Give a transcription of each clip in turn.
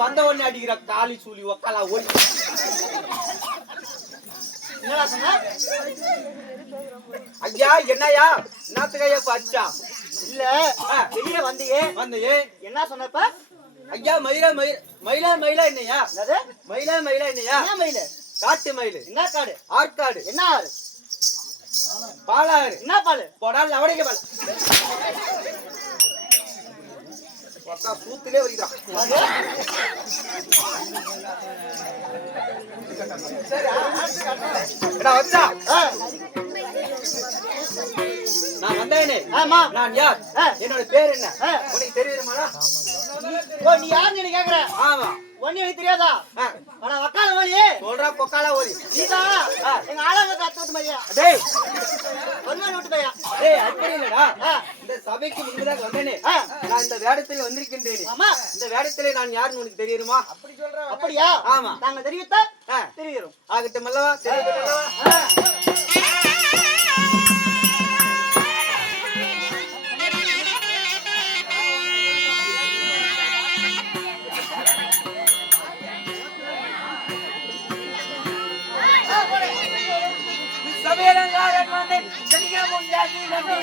வந்த உடனே அடிக்கிற காலி சூலி ஒக்கலா ஓடி என்னடா சொன்ன? ஐயா என்னையா நாத்துக்கையா அச்சா இல்ல வெளியே வந்தியே என்ன சொன்னப்ப? ஐயா மயிலா என்னையா? மயிலா என்னையா? என்ன மயில? காட்டு மயில. என்ன காடு? ஆற்காடு. என்ன ஆறு? பாலாறு. என்ன பால்? போடால் லவடிக்க பால். பத்தா சூத்திலே வருகிறான். சரி எடா வச்சா நான் வந்தேனே. ஆமா. நான் யார்? என்னோட பேர் என்ன? உனக்கு தெரியுமாடா? ஓ நீ யாருன்னு நீ கேக்குற? ஆமா. ஒண்ணு எனக்கு தெரியாதா? அட வக்கால ஓலி. சொல்றா கொக்கால ஓலி. நீதான் எங்க ஆளாங்க கத்துறது மாதிரியா? டேய். ஒண்ணு விட்டு பையா. டேய் அப்படி இல்லடா. இந்த சபைக்கு முன்னதாக வந்தேனே. நான் இந்த வேடத்தில் வந்திருக்கின்றேன். ஆமா. இந்த வேடத்திலே நான் யாருன்னு உனக்கு தெரியுமா? அப்படி சொல்றா. அப்படியா? ஆமா. நாங்க தெரிவித்தா தெரியும். ஆகட்டும் அல்லவா? தெரியும் அல்லவா? சபையலங்காரன் வந்து சனிக்கிழமை ஜாதி நம்பி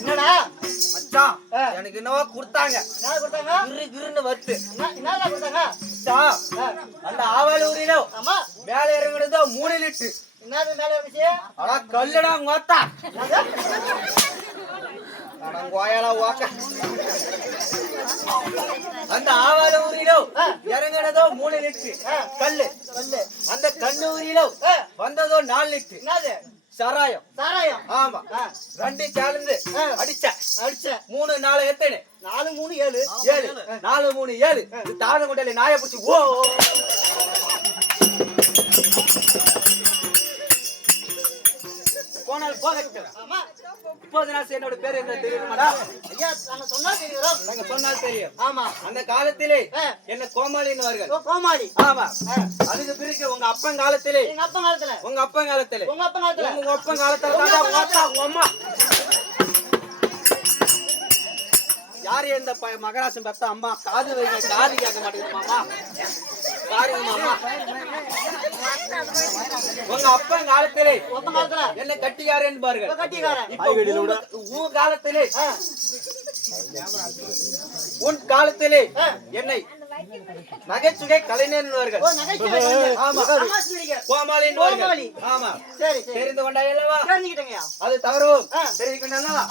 என்னடா மச்சான் எனக்கு என்னவோ கொடுத்தாங்க. என்ன கொடுத்தாங்க? கிருன்னு வத்து. என்னடா கொடுத்தாங்க? மச்சான் அந்த ஆவால ஊரிலோ ஆமா. மேல இறங்குனதோ 3 லிட்டர். என்னது மேல இருந்துச்சு? அட கல்லுடா மொத்தா. அட கோயலா வாக்க. அந்த ஆவால ஊரிலோ இறங்குனதோ 3 லிட்டர். கல்லு. அந்த கண்ணு ஊரிலோ வந்ததோ 4 லிட்டர். என்னது? சாராயம். சாராயம். ஆமா. 2 கலந்து அடிச்ச 3 4 எத்தனை? 4 3 7 7 4 3 7. இது தாத கொண்டல நாய புடிச்சு ஓ போனால் போகட்டும். ஆமா. இப்போது நான் என்னோட பேர் என்ன தெரியுமாடா? ஐயா நாங்க சொன்னா தெரியும். நாங்க சொன்னால் தெரியும். ஆமா. அந்த காலத்திலே என்ன கோமாளின்னுவார்கள். ஓ கோமாளி. ஆமா. அதுக்கு பிறகு உங்க அப்பன் காலத்திலே எங்க அப்பா காலத்துல உங்க அப்பன் காலத்திலே உங்க அப்பா காலத்துல உங்க அப்பன் காலத்துல தான் உங்க அம்மா யாரு இந்த மகராசன் பெத்த அம்மா காது வைங்க காது கேட்க மாட்டேங்குது மாமா பாருங்க மாமா. உங்க அப்பன் காலத்திலே என்ன கட்டிக்காரன் பாருங்க. உன் காலத்திலே உன் காலத்திலே என்னை நகைச்சுவை கலைஞர். ஆமா. கோமாளி. ஆமா. தெரிந்து கொண்டாய் அல்லவா? அது தவறு தெரிவிக்கின்றா?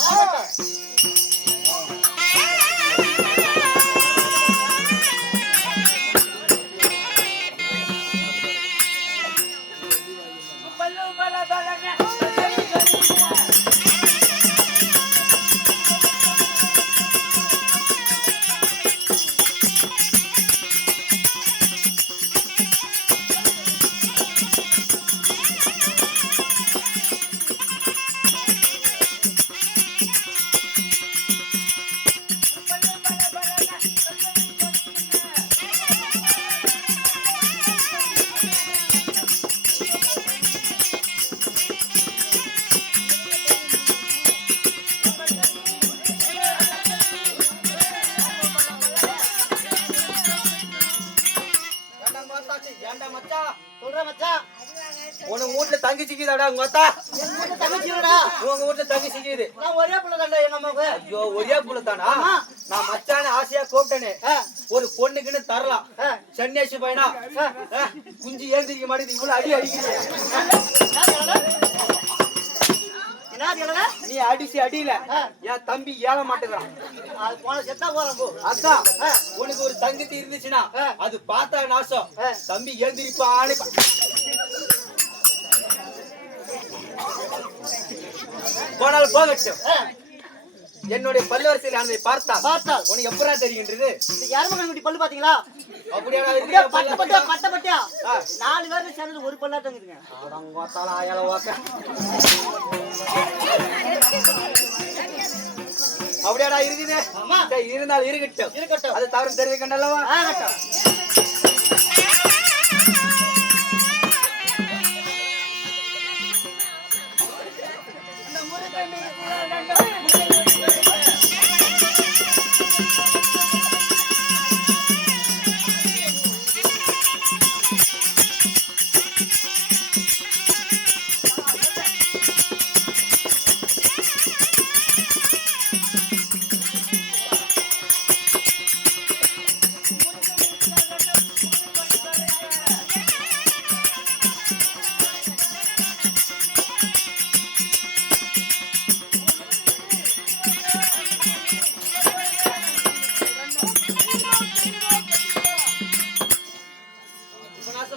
உனக்கு வீட்டுல தங்கி சிக்கிதாடா உங்க அத்தா? உங்க வீட்டுல தங்கி சிக்கிது. ஒரே புள்ள தாண்டா எங்க அம்மாவுக்கு. ஐயோ ஒரே புள்ள தானா? நான் மச்சான ஆசையா கூப்பிட்டேனே ஒரு பொண்ணுக்குன்னு தரலாம். சன்னியாசி பையனா குஞ்சு ஏந்திரிக்க மாட்டேங்குது. இவ்வளவு அடி அடிக்குது. நீ அடிச்சு அடியில என் தம்பி ஏழ மாட்டேங்கிறான். அக்கா உனக்கு ஒரு தங்கச்சி இருந்துச்சுன்னா அது பார்த்தா நாசம். தம்பி ஏந்திரிப்பான்னு போனாலும் போகட்டும். என்னுடைய பல்லவரசியில் ஆனதை பார்த்தால் உனக்கு எப்படா தெரிகின்றது? இந்த எருமகன்குட்டி பல்லு பாத்தீங்களா? அப்படியாடா அப்படியே இருக்கு? பட்ட பட்டியா 4 பேர்ல சேர்ந்து ஒரு பல்லா தங்குதுங்க. அடங்கோத்தால ஆயால ஓக்க. அப்படியாடா இருக்குது? ஆமா. சரி, இருந்தால் இருக்கட்டும். அது தவறு தெரிவிக்கண்டல்லவா? ஆகட்டும்.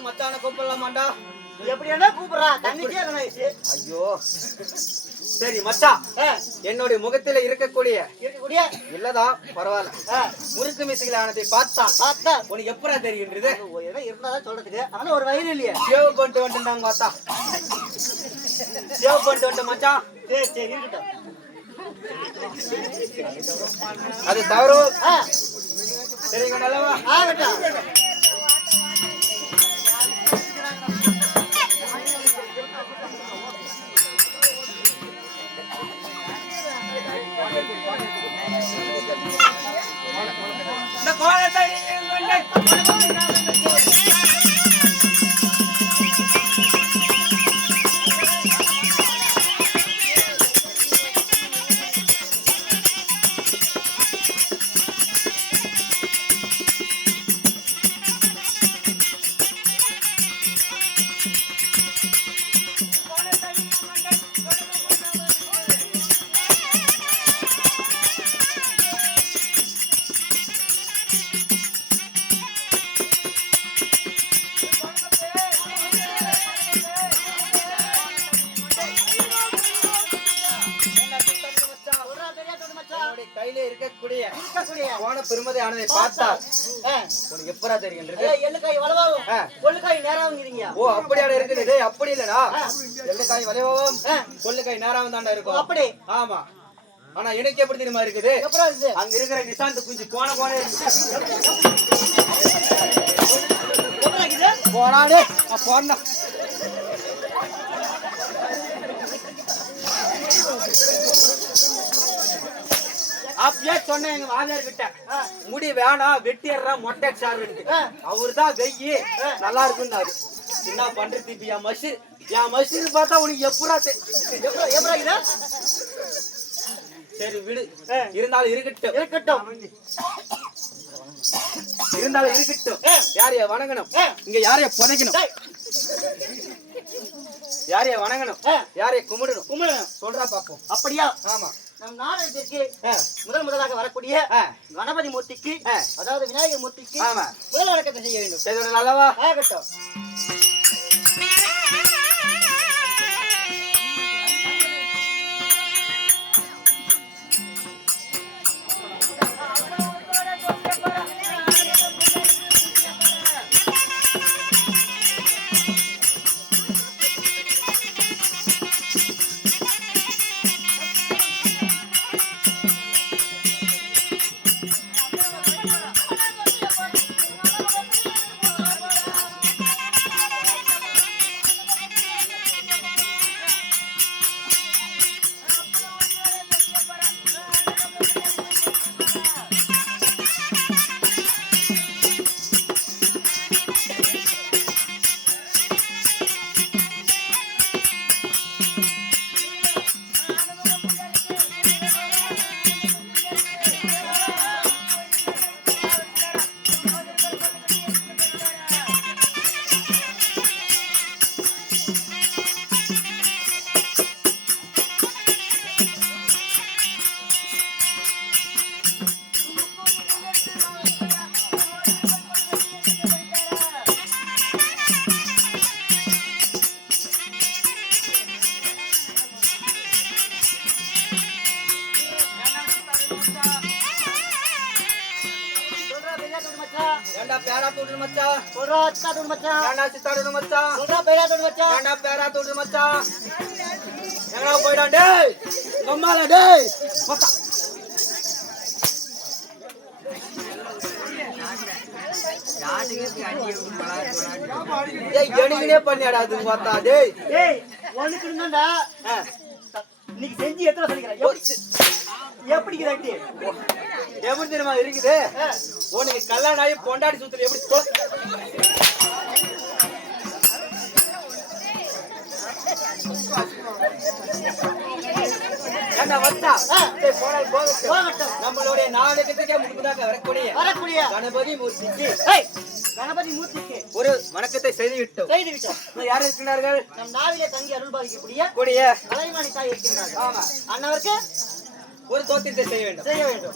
மச்சான கூப்பிடலாமாண்டா? எப்படி என்ன கூப்பிடுறா? தங்கச்சியா கணேஷ். ஐயோ சரி மச்சான், என்னுடைய முகத்தில இருக்கக்கூடிய இல்லதா பரவாயில்ல முறுக்கு மிசிகள் ஆனதை பார்த்தா உனக்கு எப்படா தெரிகின்றது? ஏதோ இருந்தாதான் சொல்றதுக்கு. ஆனா ஒரு வயிறு இல்லையே. சேவ் பண்ணிட்டு வந்துட்டாங்க பார்த்தா. சேவ் பண்ணிட்டு வந்துட்ட மச்சான். சரி இருக்கட்டும். அது தவறு சரிங்க நல்லவா? ஆகட்டும். இந்த கோலத்தை கையில இருக்கக்கூடிய போன பெருமதி ஆனதை பார்த்தா உனக்கு எப்படா தெரிகின்றது? எள்ளுக்காய் வளவாவும் கொள்ளுக்காய் நேராவுங்கிறீங்க. ஓ அப்படியாடா இருக்குது? டேய் அப்படி இல்லடா, எள்ளுக்காய் வளைவாவும் கொள்ளுக்காய் நேராவும் தாண்டா இருக்கும். அப்படி? ஆமா. ஆனா எனக்கு எப்படி தெரியுமா இருக்குது? அங்க இருக்கிற நிசாந்த் குஞ்சு போன போனாலே போனா அப்படியே சொன்னேன் எங்க வாதியார் கிட்ட, முடி வேணாம் வெட்டிடுறா மொட்டை சாருன்ட்டு. அவருதான் வெய்யி நல்லா இருக்குன்னாரு. என்ன பண்றது இப்ப என் மசிறு பார்த்தா உனக்கு எப்படா சரி விடு. இருந்தாலும் இருக்கட்டும். யாரைய வணங்கணும்? இங்க யாரைய புதைக்கணும்? யாரைய வணங்கணும்? யாரைய கும்பிடணும்? சொல்றா பாப்போம். அப்படியா? ஆமா. நம் நாடகத்திற்கு முதலாக வரக்கூடிய கணபதி மூர்த்திக்கு, அதாவது விநாயகர் மூர்த்திக்கு முதல் வணக்கத்தை செய்ய வேண்டும். நல்லவா? ஆகட்டும். சொல்றா பெரியா தோடு மச்சான். ஏண்டா பேரா தோடு மச்சான். சொல்றா அக்கா தோடு மச்சான். ஏண்டா சித்தா தோடு மச்சான். சொல்றா பெரியா தோடு மச்சான். ஏண்டா பேரா தோடு மச்சான். எங்கடா போய்டா டேய். கம்மால டேய். போடா. ஏய் எனிகினே பண்ணியாடா அது பார்த்தா டேய். ஏய் உனக்கு இருந்தாடா. இன்னைக்கு செஞ்சு எத்தனை சொல்லிக்கிறேன். எப்படி கிராட்டி? எப்படி தெரியுமா இருக்குது? உனக்கு கல்யாணம் ஆகி பொண்டாடி சுத்துல எப்படி என்ன வச்சா? சரி போடா போகட்டும். நம்மளுடைய நாடகத்துக்கே முன்பதாக வரக்கூடிய கணபதி மூர்த்திக்கு கணபதி மூர்த்திக்கு ஒரு வணக்கத்தை செய்து விட்டோம். யார் இருக்கிறார்கள்? நம் நாவிலே தங்கி அருள் பாலிக்கக்கூடிய கலைவாணி தாய் இருக்கின்றார்கள். ஆமா. அன்னவருக்கு ஒரு தோத்திரத்தை செய்ய வேண்டும். செய்ய வேண்டும்.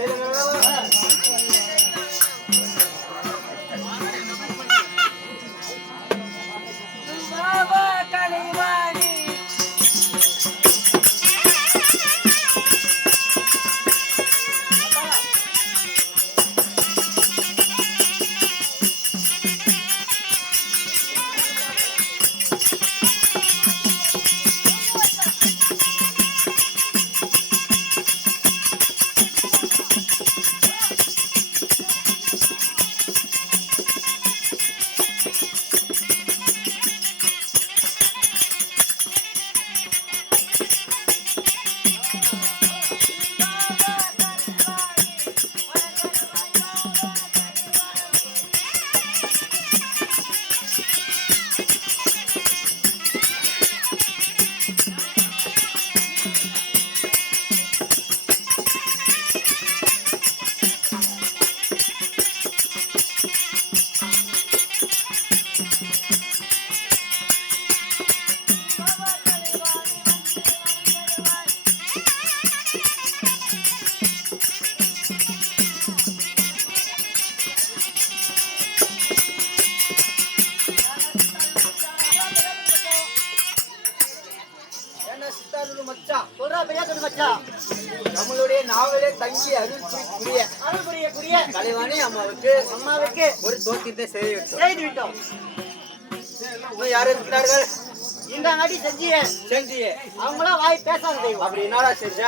நம்மளுடைய நாவலே தங்கி அருள் புரிய கலைவாணி அம்மாவுக்கு ஒரு தோத்திரத்தை செய்து விட்டோம். யார் இருக்கிறார்கள்? இந்த நடி செஞ்சியே அவங்களா வாய் பேசாத தெய்வம். அப்படி என்னடா செஞ்ச?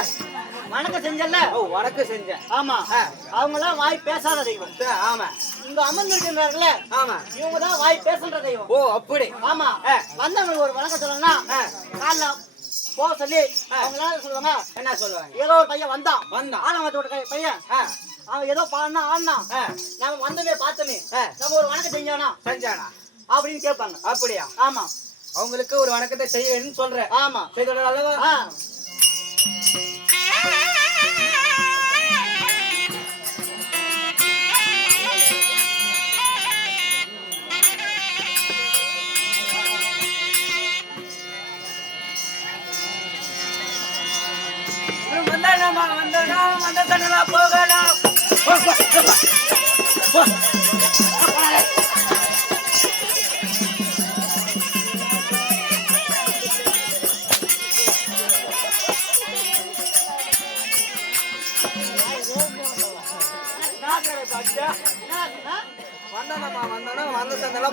வணக்கம் செஞ்சல. வணக்கம் செஞ்சேன். ஆமா. அவங்களா வாய் பேசாத தெய்வம். ஆமா. இங்க அமர்ந்திருக்கிறார்களே. ஆமா. இவங்க தான் வாய் பேசுற தெய்வம். ஓ அப்படி. ஆமா. வந்தவங்க ஒரு வணக்கம் சொல்லணும்னா காலைல போக சொல்லி அவங்க சொல்லுவாங்க. என்ன சொல்லுவாங்க? ஏதோ ஒரு பையன் வந்தான். ஆனவத்தோட பையன் அவன் ஏதோ ஆனா நம்ம வந்தமே பார்த்தமே நம்ம ஒரு வணக்கம் செஞ்சானா அப்படின்னு கேட்பாங்க. அப்படியா? ஆமா. அவங்களுக்கு ஒரு வணக்கத்தை செய்ய வேண்டும் சொல்றேன். ஆமா. செய்தோட அல்லவா? வந்தா போகலாம்.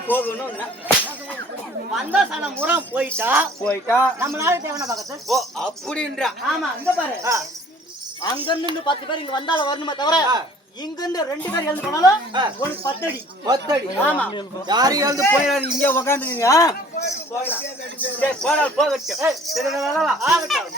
போகணும். வந்த சன முறம் போயிட்டா நம்மளால தேவன பக்கத்து. ஓ அப்படின்றா. ஆமா. இங்க பாரு. அங்க இருந்து 10 பேர் இங்க வந்தால வரணுமே தவிர இங்க இருந்து 2 பேர் எழுந்து போனாலும் உனக்கு 10 அடி. ஆமா. யாரும் எழுந்து போயிடாது. இங்க உட்காந்துங்க. போகட்டும். சரி ஆகட்டும்.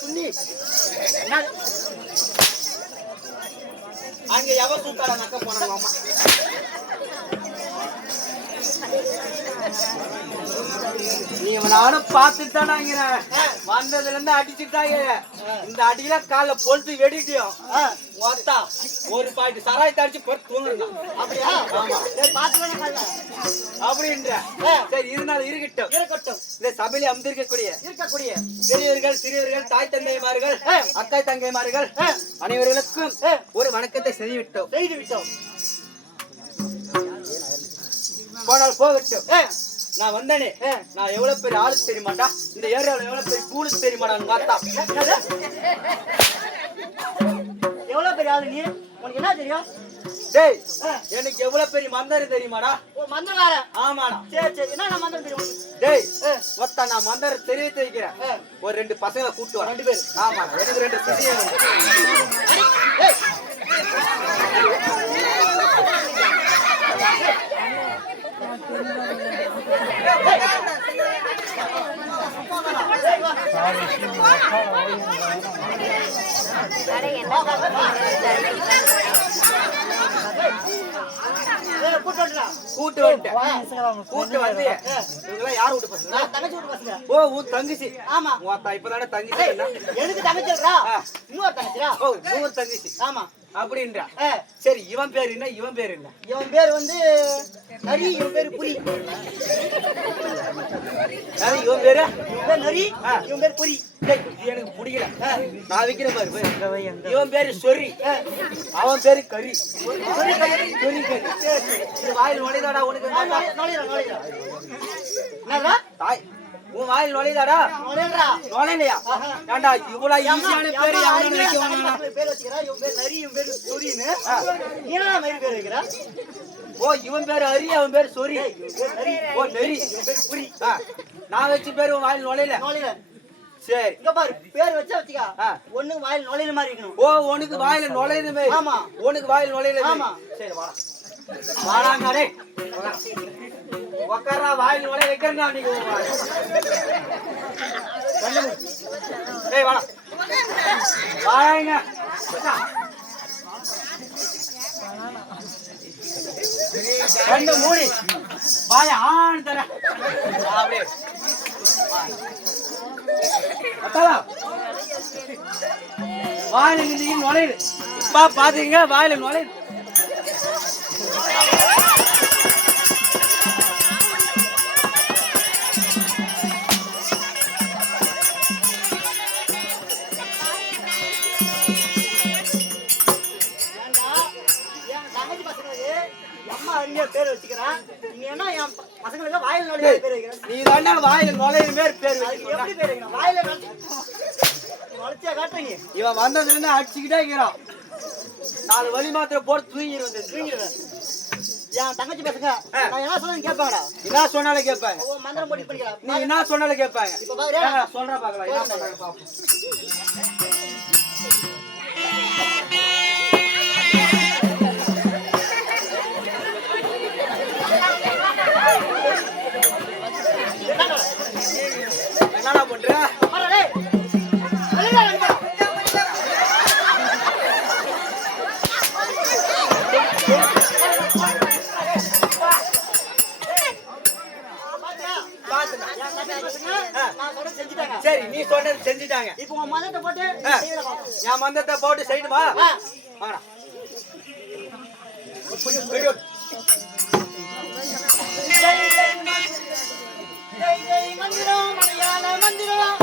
சுண்ணி அங்க எவ சூக்காட நக்க போனாங்க அம்மா நீ நானும் பார்த்துட்டு தான் வந்ததுல இருந்து அடிச்சுட்டாங்க இந்த அடியில கால பொழுது வெடிட்டியும் மொத்தா ஒரு பாயிண்ட் சராயத்தை அடிச்சு பொறுத்து தூங்குறான் அப்படியா அப்படின்ற சரி இருந்தாலும் இருக்கட்டும் இந்த சபையில அமர்ந்திருக்கக்கூடிய இருக்கக்கூடிய பெரியவர்கள் சிறியவர்கள் தாய் தந்தைமார்கள் அக்காய் தங்கைமார்கள் அனைவர்களுக்கும் ஒரு வணக்கத்தை செய்துவிட்டோம் போனால் போகட்டும் நான் வந்தனே நான் எவ்வளவு பெரிய ஆளு தெரியுமாட்டா இந்த ஏரியாவில் எவ்வளவு பெரிய கூலு தெரியுமாடான்னு பார்த்தா எவ்வளவு பெரிய ஆளு நீ உனக்கு என்ன தெரியும் டேய் எனக்கு எவ்வளவு பெரிய மந்திரம் தெரியுமாடா மந்திரக்காரன் ஆமாடா சரி என்ன மந்திரம் தெரியும் டேய் ஒத்த நான் மந்திரம் தெரிவித்து வைக்கிறேன் ஒரு 2 பசங்களை கூட்டு வர 2 பேர் ஆமா எனக்கு 2 சிசியன் கூட்டு வந்து யார் வீட்டு பசங்க தங்கச்சி வீட்டு பசங்க ஓ உன் தங்கச்சி ஆமா இப்பதானே தங்கச்சி எனக்கு தங்கச்சிடா இன்னொரு தங்கச்சிடா ஓ இன்னொரு தங்கச்சி ஆமா அப்படின்றா சரி இவன் பேர் என்ன இவன் பேர் வந்து நரி இவன் பேரு புரி இவன் பேரு நரி இவன் பேர் புரி எனக்கு பிடிக்கல நான் வைக்கிற பாரு இவன் பேரு சொரி அவன் பேரு கறி வாயில் நுழைதாடா உனக்கு தாய் உன் வாயில் நுழைதாடா நுழைலையா ஏண்டா இவ்வளவு ஈஸியான பேரு பேர் வச்சுக்கிறா இவன் பேர் நரி இவன் பேரு சொரின்னு ஏன்னா மாதிரி பேர் வைக்கிறா ஓ இவன் பேரு அரி அவன் பேரு சொரி ஓ நெறி புரி நான் வச்சு பேரு உன் வாயில் நுழையில சரி இங்க பாரு பேர் வச்சுக்கா ஒண்ணு வாயில் நுழையிற மாதிரி இருக்கணும் ஓ உனக்கு வாயில நுழையுதுமே ஆமா உனக்கு வாயில் நுழையில ஆமா சரி வாடா டேய் உக்காரா வாயில் நுழைய வைக்கிறேன் நீங்க டேய் வாடா வாங்க ரெண்டு மூடி வாய ஆன் தர அப்படியே அத்தா வாயில நீங்க நுழையுது இப்ப பாத்தீங்க வாயில நுழையுது பேர் வச்சுக்கிறேன் நீ என்ன என் பசங்களுக்கு வாயில நுழைய பேர் வைக்கிறேன் நீ தானே வாயில நுழைய பேர் எப்படி பேர் வைக்கணும் வாயில நுழைச்சா காட்டுறீங்க இவன் வந்ததுல இருந்து அடிச்சுக்கிட்டே இருக்கிறான் 4 வலி மாத்திரை போட்டு தூங்கிடுவேன் என் தங்கச்சி பசங்க நான் என்ன சொன்னாலும் கேட்பாங்கடா என்ன சொன்னாலும் கேட்பாங்க மந்திரம் போட்டு பண்ணிக்கலாம் நீ என்ன சொன்னாலும் கேட்பாங்க இப்ப பாக்குறேன் சொல்றேன் பாக்கலாம் என்ன பண்றாங்க பாப்போம் என்னடா பண்ற சரி நீ சொன்னது செஞ்சுட்டாங்க இப்போ உன் மந்திரத்தை போட்டு என் மந்திரத்தை போட்டு செய்யணுமா வாடா மந்திரம் மலையாள மந்திரம்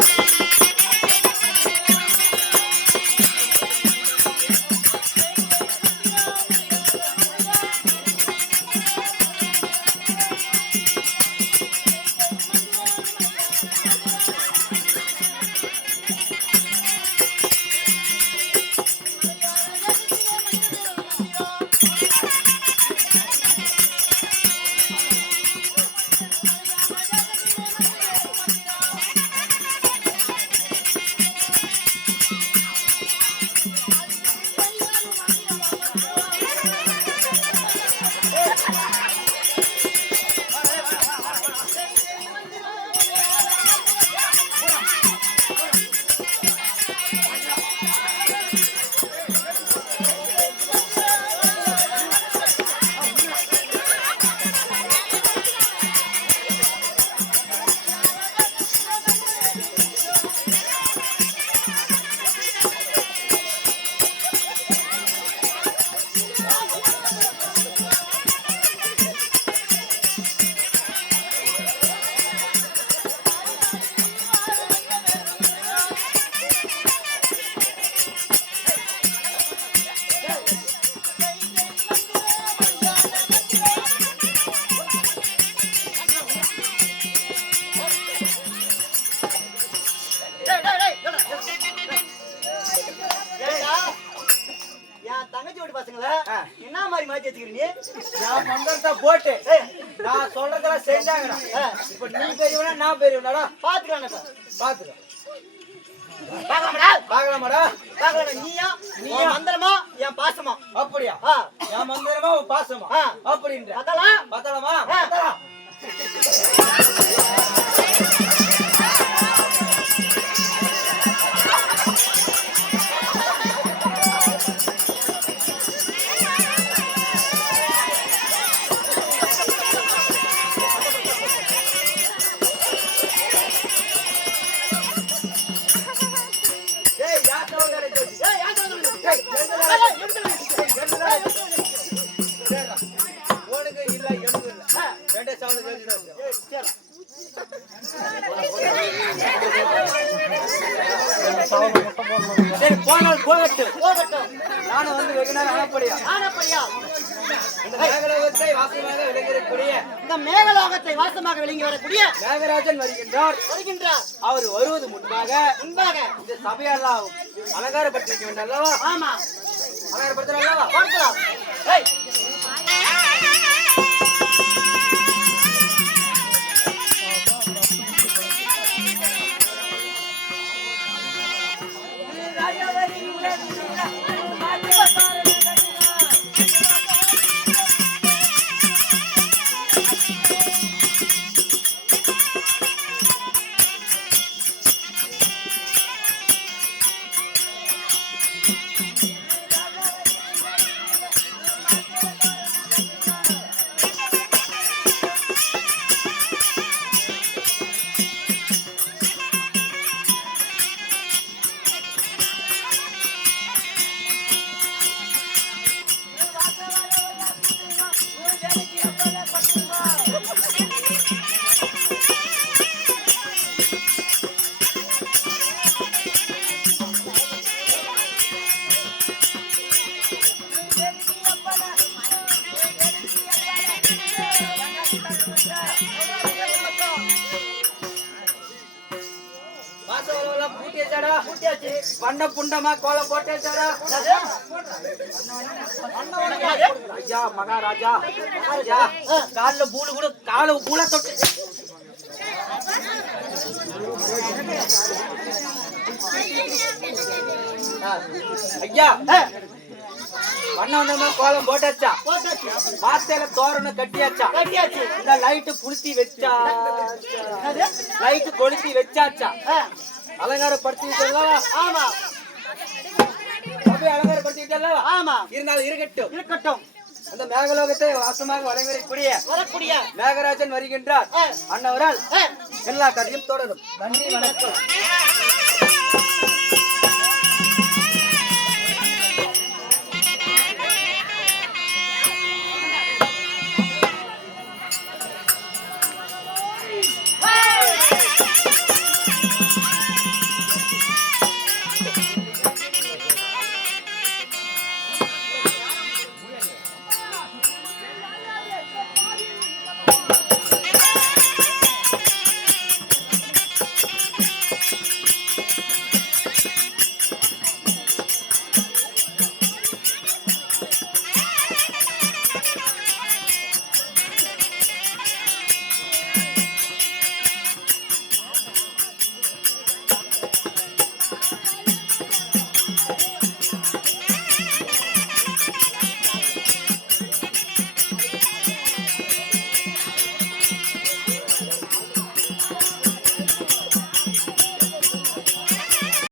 மாத்தி வச்சுக்கிறீங்க நான் மந்திரத்தை போட்டு நான் சொல்றதெல்லாம் செஞ்சாங்கடா. இப்ப நீ பெரியவனா நான் பெரியவனாடா? பாத்துக்கலாம் சார் பாத்துக்க. பாக்கலாமாடா பாக்கலாமாடா? பாக்கலாம். நீயா மந்திரமா என் பாசமா? அப்படியா? என் மந்திரமா உன் பாசமா அப்படின்ற அதெல்லாம் பத்தலமா? பத்தலாம். உனக்கு இல்ல எனக்கு இல்ல ரெண்டே சாவல தெரிஞ்சுதான். சரி போனால் போகட்டும். நானும் வந்து வெகு நேரம் ஆனப்படியா இந்த மேகலோகத்தை வாசமாக விளங்கக்கூடிய இந்த மேகலோகத்தை வாசமாக விளங்கி வரக்கூடிய மேகராஜன் வருகின்றார். அவர் வருவது முன்பாக இந்த சபையெல்லாம் அலங்காரப்படுத்திக்க வேண்டும் அல்லவா? ஆமா அலங்காரப்படுத்தலாம் அல்லவா? பார்க்கலாம். வண்ண புண்டமா கோலம் போட்டேச்சாடா? ஐயா மகாராஜா கால பூலு கூட கால பூல தொட்டு ஐயா வண்ண கோலம் போட்டாச்சா? வார்த்தையில தோரணம் கட்டியாச்சா? இந்த லைட்டு புளுத்தி வச்சா? லைட்டு கொளுத்தி வச்சாச்சா? அலங்காரப்படுத்திட்டா? ஆமா அப்படியே அலங்காரப்படுத்திட்டா? ஆமா இருந்தாலும் இருக்கட்டும். அந்த மேகலோகத்தை வாசமாக வரக்கூடிய மேகராஜன் வருகின்றார். அன்னவரால் எல்லா காரியம் தொடரும். நன்றி, வணக்கம்.